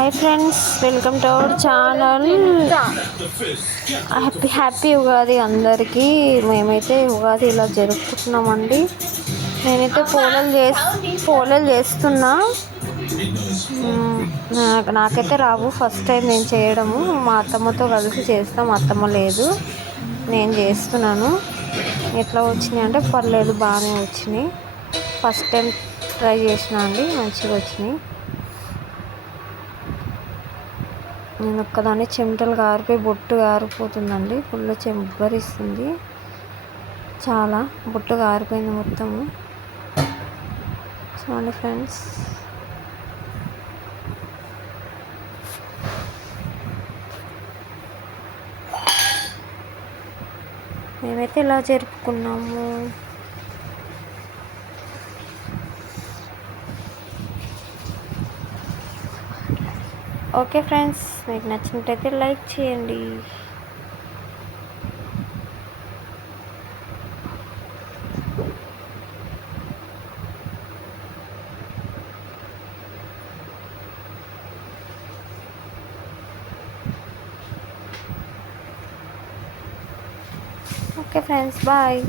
Hi friends, welcome to our channel. Happy Ugadi అందరికీ. మేమైతే ఉగాది ఇలా జరుపుకుంటున్నామండి. నేనైతే పోలేలు చేస్తున్నా. నాకైతే రావు, ఫస్ట్ టైం నేను చేయడము. మా అత్తమ్మతో కలిసి చేస్తాం, మా అత్తమ్మ లేదు, నేను చేస్తున్నాను. ఎట్లా వచ్చినాయి అంటే పర్లేదు, బాగానే వచ్చినాయి. ఫస్ట్ టైం ట్రై చేసిన అండి, మంచిగా వచ్చినాయి. నేను ఒక్కదాన్ని చెమటలు గారిపోయి బొట్టు గారిపోతుందండి. ఫుల్ చెంబరిస్తుంది, చాలా బొట్టు గారిపోయింది మొత్తము. చూడండి ఫ్రెండ్స్, మేమైతే ఇలా జరుపుకున్నాము. ఓకే ఫ్రెండ్స్, మీకు నచ్చినట్టయితే లైక్ చేయండి. Okay friends, bye.